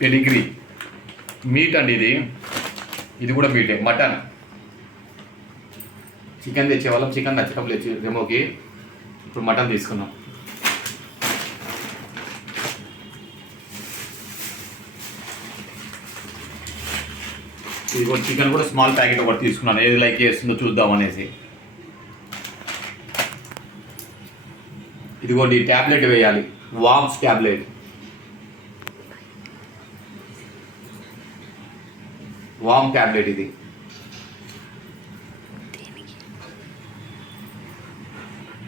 Pedigree meet అండి ఇది. ఇది కూడా మీటే మటన్ చికెన్ తెచ్చేవాళ్ళం. చికెన్ నచ్చటం లేదు రెమోకి ఇప్పుడు మటన్ తీసుకున్నాం. ఇది కూడా చికెన్ కూడా స్మాల్ ప్యాకెట్ ఒకటి తీసుకున్నాను. ఏది లైక్ చేస్తుందో చూద్దాం అనేసి. ఇదిగోండి ట్యాబ్లెట్ వేయాలి. వామ్స్ ట్యాబ్లెట్ వామ్ ట్యాబ్లెట్ ఇది.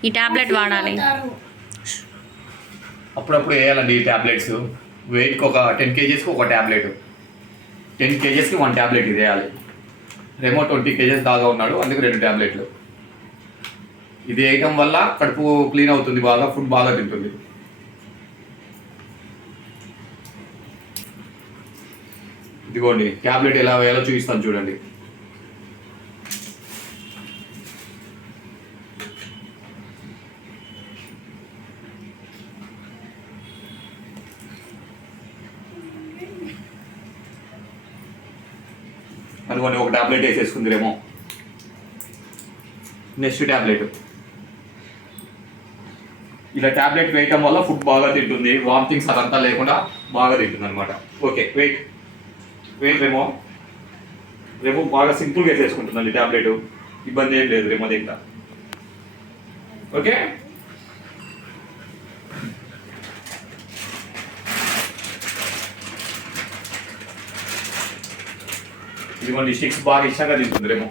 ఈ టాబ్లెట్ వాడాలి. అప్పుడప్పుడు వేయాలండి ఈ ట్యాబ్లెట్స్ వెయిట్కి ఒక టెన్ కేజెస్కి ఒక ట్యాబ్లెట్ టెన్ కేజెస్కి వన్ ట్యాబ్లెట్ ఇది వేయాలి. రేమో ట్వంటీ కేజెస్ దాకా ఉన్నాడు అందుకు రెండు ట్యాబ్లెట్లు ఇది వేయటం వల్ల కడుపు క్లీన్ అవుతుంది బాగా ఫుడ్ బాగా తింటుంది. ఇదిగోండి ట్యాబ్లెట్ ఎలా వేయాలో చూపిస్తాను చూడండి. అనుకోండి ఒక టాబ్లెట్ వేసేసుకుందిరేమో. నెక్స్ట్ టాబ్లెట్ ఇలా టాబ్లెట్ వేయటం వల్ల ఫుడ్ బాగా తింటుంది వామిటింగ్స్ అదంతా లేకుండా బాగా తింటుంది అనమాట okay wait wait Remo? Remo బాగా సింపుల్గా వేసేసుకుంటుందండి టాబ్లెట్ ఇబ్బంది ఏం లేదు రేమో దగ్గర ఓకే? ఇదిగోండి స్టిక్స్ బాగా ఇష్టంగా తింటుంది రేమో.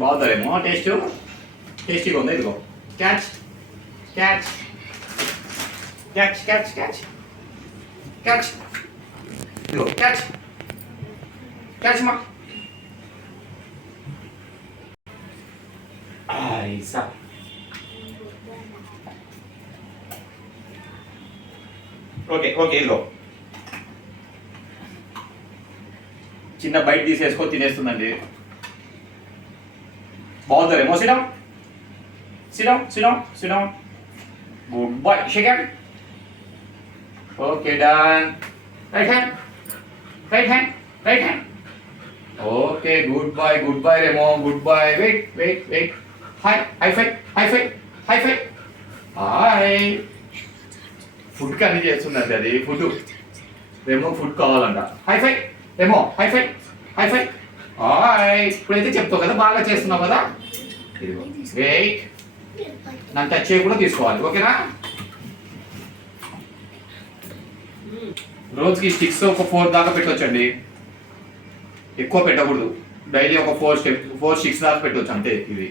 బాగుందరేమో. టేస్ట్? టేస్టీగా ఉంది ఇదిగో. Catch catch catch catch catch catch ఇదిగో. క్యాచ్ క్యాచ్ మా ఐసా ఓకే ఓకే ఇదిగో. చిన్న బయట తీసేసుకో తినేస్తుందండి. బాగుందరేమో sit down sit down sit down sit down good boy second okay done right hand right hand right hand okay good boy good boy Remo good boy wait wait wait hi high five high five high five hi food కన్నీ చేస్తున్నది అది food Remo food కావాలంట. High five Remo high five high five ఇప్పుడైతే చెప్తావు కదా బాగా చేస్తున్నావు కదా? Wait నన్ను టచ్ చేయకుండా తీసుకోవాలి. ఓకేనా? రోజుకి స్టిక్స్ ఒక ఫోర్ దాకా పెట్టవచ్చండి ఎక్కువ పెట్టకూడదు. డైలీ ఒక ఫోర్ స్టెప్ ఫోర్ స్టిక్స్ దాకా పెట్టవచ్చు అంతే ఇది.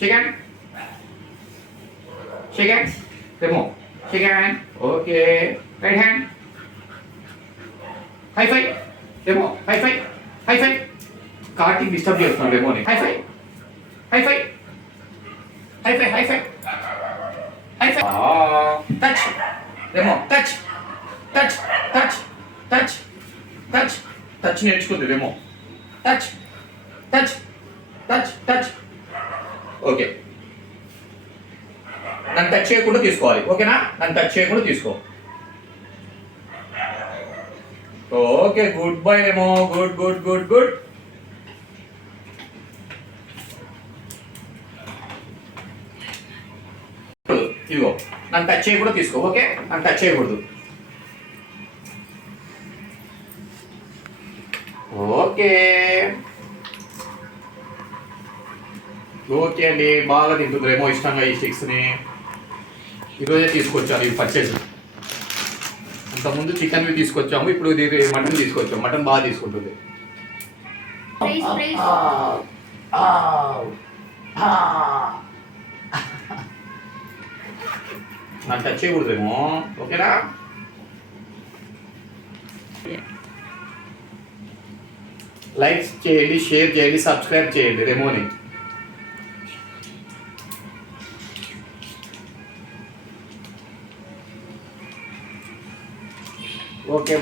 Chicken chicken Demo chicken okay right hand high five Demo high five high five karting disturb చేస్తున్నాడు డెమోని high five high five high five high five high five touch Demo touch touch touch touch touch touch నేర్చుకుంది Demo touch touch touch touch okay నన్ను touch చేయకుండా తీసుకోవాలి. ఓకేనా నన్ను touch చేయకుండా తీసుకో. Okay good bye ఏమో గుడ్ గుడ్ గుడ్ గుడ్ ఇదిగో నన్ను టచ్ చేయకూడదు తీసుకో ఓకే నన్ను టచ్ చేయకూడదు. ఓకే ఓకే అండి బాగా తింటుందిరేమో ఇష్టంగా ఈ స్టిక్స్ని ఈరోజే తీసుకొచ్చాను ఇవి పర్చేజ్ అంతకుముందు చికెన్వి తీసుకొచ్చాము ఇప్పుడు ఇది మటన్ తీసుకొచ్చాము. మటన్ బాగా తీసుకుంటుంది. Praise, praise. నాకు టచ్ చేయకూడదేమో. ఓకేనా? లైక్ చేయండి షేర్ చేయండి సబ్స్క్రైబ్ చేయండి రెమోని. ఓకే